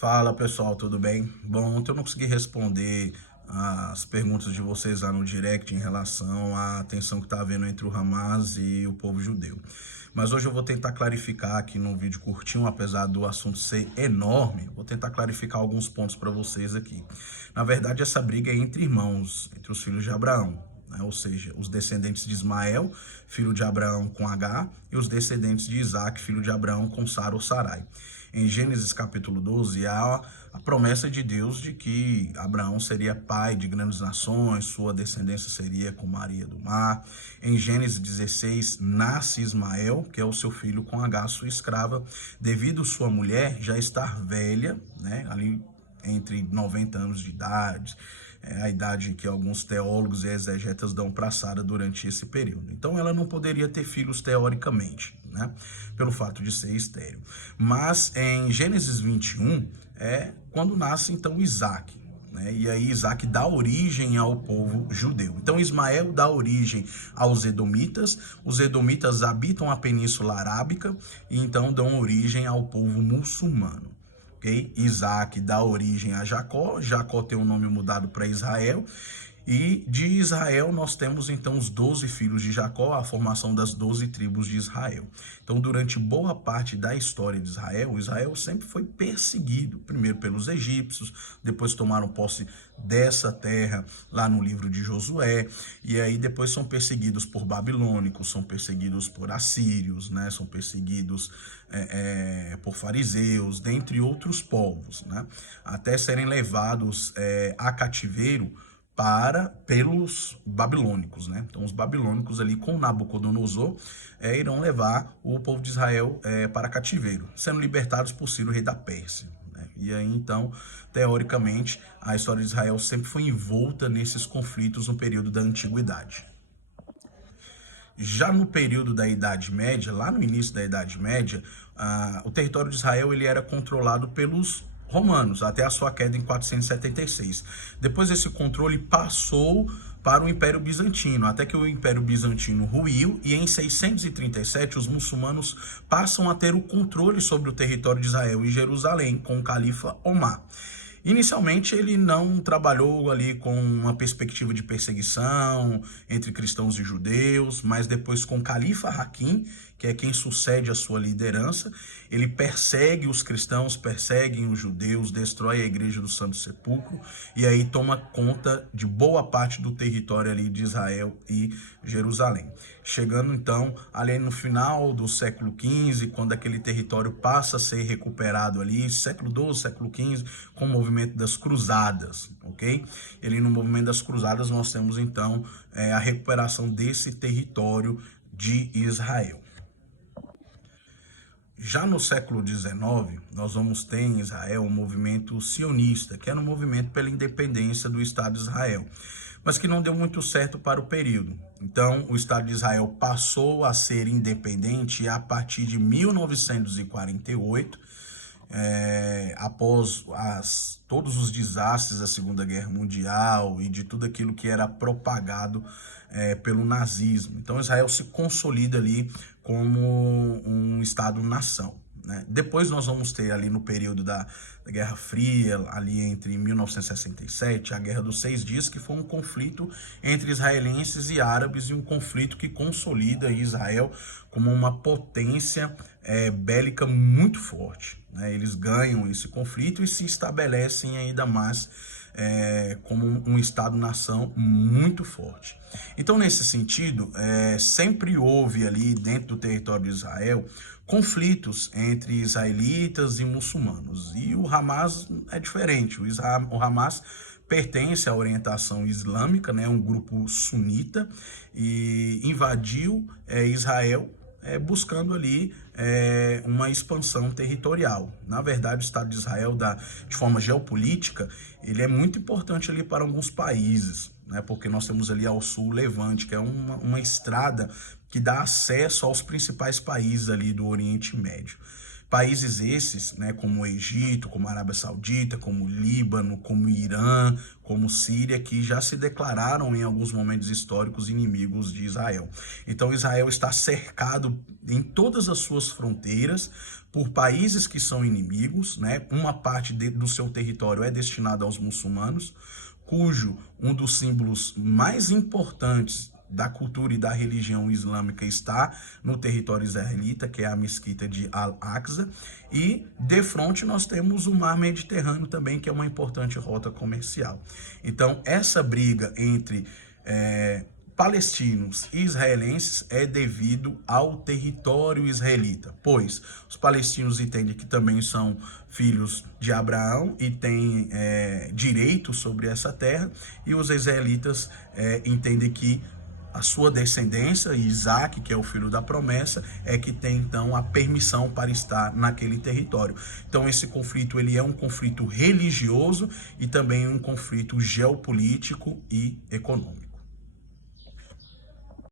Fala pessoal, tudo bem? Bom, ontem eu não consegui responder as perguntas de vocês lá no direct em relação à tensão que está havendo entre o Hamas e o povo judeu. Mas hoje eu vou tentar clarificar aqui num vídeo curtinho, apesar do assunto ser enorme, vou tentar clarificar alguns pontos para vocês aqui. Na verdade, essa briga é entre irmãos, entre os filhos de Abraão, né? Ou seja, os descendentes de Ismael, filho de Abraão com H, e os descendentes de Isaac, filho de Abraão com Sara ou Sarai. Em Gênesis capítulo 12, há a promessa de Deus de que Abraão seria pai de grandes nações, sua descendência seria como a areia do mar. Em Gênesis 16, nasce Ismael, que é o seu filho com H, sua escrava, devido sua mulher já estar velha, né, ali entre 90 anos de idade, a idade que alguns teólogos e exegetas dão para Sara durante esse período. Então ela não poderia ter filhos teoricamente, né, pelo fato de ser estéril. Mas em Gênesis 21 é quando nasce então Isaac, né? E aí Isaac dá origem ao povo judeu. Então Ismael dá origem aos edomitas, os edomitas habitam a Península Arábica e então dão origem ao povo muçulmano. Okay? Isaac dá origem a Jacó, Jacó tem o nome mudado para Israel, e de Israel nós temos então os 12 filhos de Jacó, a formação das 12 tribos de Israel. Então durante boa parte da história de Israel, Israel sempre foi perseguido, primeiro pelos egípcios, depois tomaram posse dessa terra lá no livro de Josué, e aí depois são perseguidos por babilônicos, são perseguidos por assírios, né? São perseguidos por fariseus, dentre outros povos, né? Até serem levados a cativeiro pelos babilônicos, né? Então os babilônicos ali com Nabucodonosor irão levar o povo de Israel para cativeiro, sendo libertados por Ciro, rei da Pérsia, né? E aí então, teoricamente, a história de Israel sempre foi envolta nesses conflitos no período da Antiguidade. Já no período da Idade Média, lá no início da Idade Média, o território de Israel ele era controlado pelos romanos, até a sua queda em 476. Depois esse controle passou para o Império Bizantino, até que o Império Bizantino ruiu e em 637 os muçulmanos passam a ter o controle sobre o território de Israel e Jerusalém com o califa Omar. Inicialmente ele não trabalhou ali com uma perspectiva de perseguição entre cristãos e judeus, mas depois com o califa Hakim, que é quem sucede a sua liderança, ele persegue os cristãos, persegue os judeus, destrói a igreja do Santo Sepulcro e aí toma conta de boa parte do território ali de Israel e Jerusalém. Chegando então ali no final do século XV, quando aquele território passa a ser recuperado ali, século XII, século XV, com o movimento das cruzadas, ok? E ali no movimento das cruzadas nós temos então a recuperação desse território de Israel. Já no século XIX, nós vamos ter em Israel um movimento sionista, que era um movimento pela independência do Estado de Israel, mas que não deu muito certo para o período. Então, o Estado de Israel passou a ser independente a partir de 1948, após todos os desastres da Segunda Guerra Mundial e de tudo aquilo que era propagado pelo nazismo. Então Israel se consolida ali como um Estado-nação, né? Depois nós vamos ter ali no período da Guerra Fria, ali entre 1967, a Guerra dos 6 Dias, que foi um conflito entre israelenses e árabes e um conflito que consolida Israel como uma potência bélica muito forte, né? Eles ganham esse conflito e se estabelecem ainda mais como um Estado-nação muito forte. Então, nesse sentido, sempre houve ali dentro do território de Israel conflitos entre israelitas e muçulmanos. E o Hamas é diferente. O Hamas pertence à orientação islâmica, né, um grupo sunita, e invadiu Israel buscando ali uma expansão territorial. Na verdade, o Estado de Israel, de forma geopolítica, ele é muito importante ali para alguns países, né? Porque nós temos ali ao sul o Levante, que é uma estrada que dá acesso aos principais países ali do Oriente Médio. Países esses, né, como o Egito, como a Arábia Saudita, como o Líbano, como o Irã, como Síria, que já se declararam em alguns momentos históricos inimigos de Israel. Então Israel está cercado em todas as suas fronteiras por países que são inimigos, né? Uma parte do seu território é destinada aos muçulmanos, cujo um dos símbolos mais importantes da cultura e da religião islâmica está no território israelita, que é a mesquita de Al-Aqsa, e de frente nós temos o mar Mediterrâneo também, que é uma importante rota comercial. Então, essa briga entre palestinos e israelenses é devido ao território israelita, pois os palestinos entendem que também são filhos de Abraão e têm direitos sobre essa terra, e os israelitas entendem que a sua descendência, Isaac, que é o filho da promessa, é que tem então a permissão para estar naquele território. Então esse conflito ele é um conflito religioso e também um conflito geopolítico e econômico.